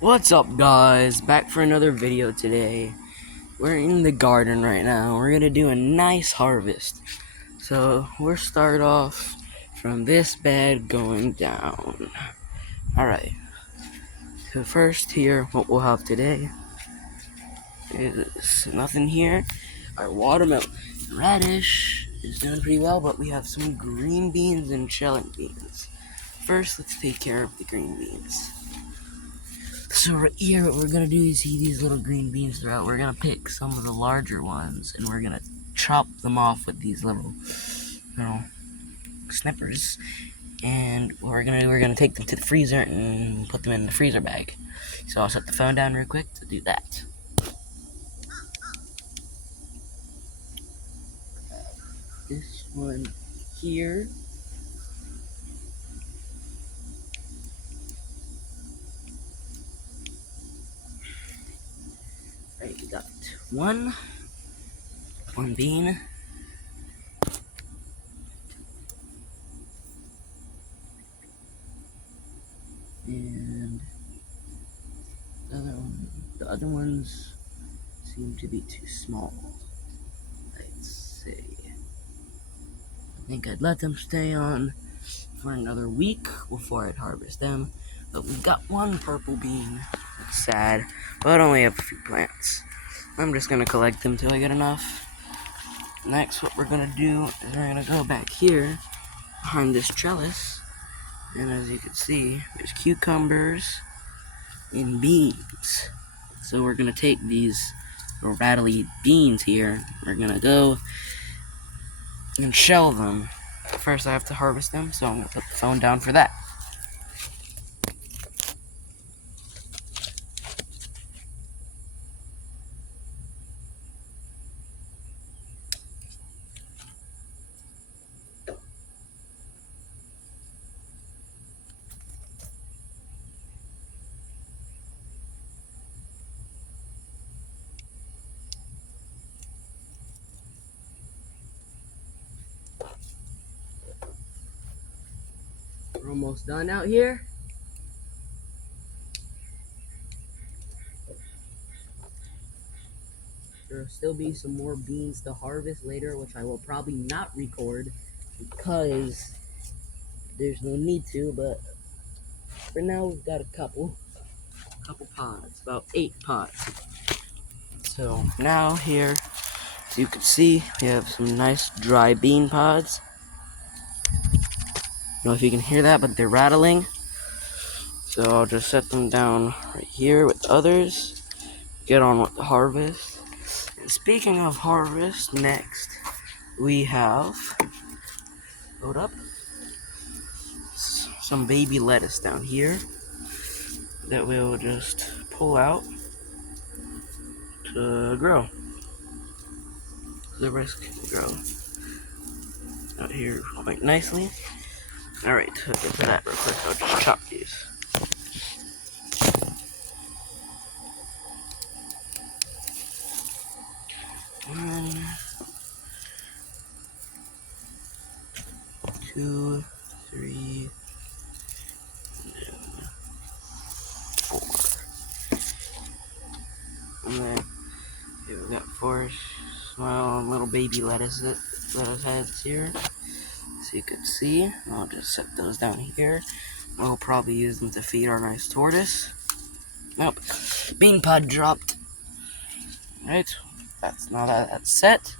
What's up, guys? Back for another video today. We're in the garden right now. We're gonna do a nice harvest. So we'll start off from this bed going down. Alright. So first here, what we'll have today is nothing here. Our watermelon radish is doing pretty well, but we have some green beans and shelling beans. First, let's take care of the green beans. So right here, what we're gonna do is see these little green beans throughout. We're gonna pick some of the larger ones, and we're gonna chop them off with these little, snippers. And what we're gonna take them to the freezer and put them in the freezer bag. So I'll set the phone down real quick to do that. This one here. Right, we got one bean. And the other ones seem to be too small, I'd say. I think I'd let them stay on for another week before I'd harvest them. But we've got one purple bean. It's sad, but I only have a few plants. I'm just gonna collect them till I get enough. Next, what we're gonna do is we're gonna go back here behind this trellis, and as you can see, there's cucumbers and beans. So we're gonna take these rattly beans here. We're gonna go and shell them. First, I have to harvest them, so I'm gonna put the phone down for that. We're almost done out here. There'll still be some more beans to harvest later, which I will probably not record because there's no need to, but for now we've got a couple pods, about 8 pods. So now here, as you can see, we have some nice dry bean pods. I don't know if you can hear that, but they're rattling. So I'll just set them down right here with others. Get on with the harvest. And speaking of harvest, next we have, load up, some baby lettuce down here that we'll just pull out to grow. The rest can grow out here quite nicely. Alright, to get to that real quick, I'll just chop these. One, two, three, and 4. And then here we got 4 small little baby lettuce heads here. So you can see, I'll just set those down here. We'll probably use them to feed our nice tortoise. Nope, bean pod dropped. Right, that's set.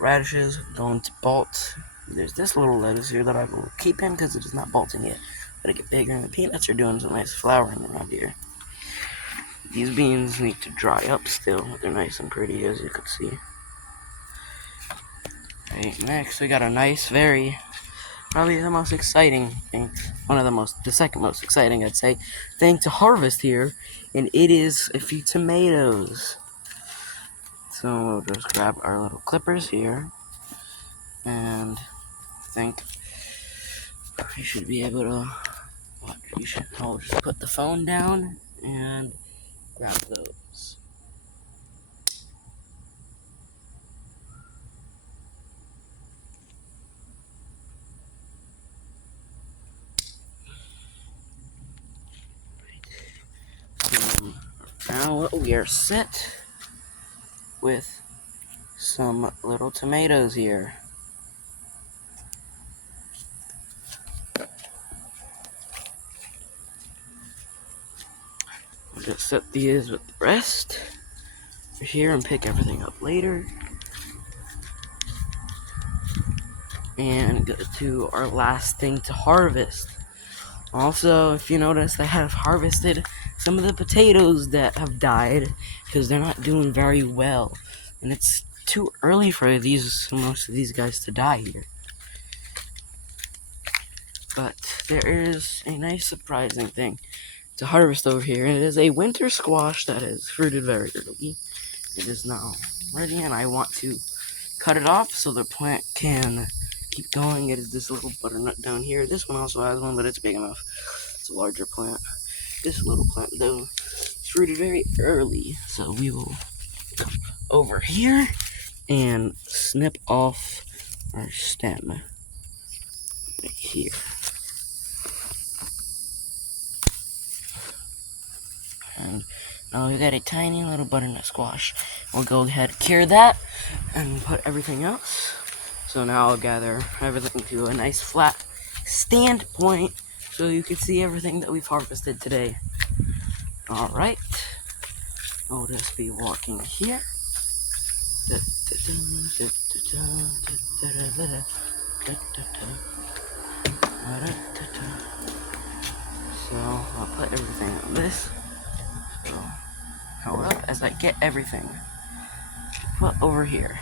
Radishes going to bolt. There's this little lettuce here that I will keep in because it is not bolting yet. Gotta get bigger, and the peanuts are doing some nice flowering around here. These beans need to dry up still. They're nice and pretty, as you can see. Right, next we got a nice, probably the most exciting thing, the second most exciting, I'd say, thing to harvest here, and it is a few tomatoes. So we'll just grab our little clippers here, and I think we should be able to, I'll just put the phone down and grab those. Now we are set with some little tomatoes here. We'll just set these with the rest here and pick everything up later. And go to our last thing to harvest. Also, if you notice, I have harvested some of the potatoes that have died because they're not doing very well. And it's too early for most of these guys to die here. But there is a nice surprising thing to harvest over here, and it is a winter squash that is fruited very early. It is now ready, and I want to cut it off so the plant can keep going. It is this little butternut down here. This one also has one, but it's big enough. It's a larger plant. This little plant, though, is fruited very early, so we will come over here and snip off our stem right here. And now we got a tiny little butternut squash. We'll go ahead and cure that and put everything else. So now I'll gather everything to a nice flat standpoint so you can see everything that we've harvested today. Alright, I'll just be walking here. So I'll put everything on this. So hold up as I get everything put over here.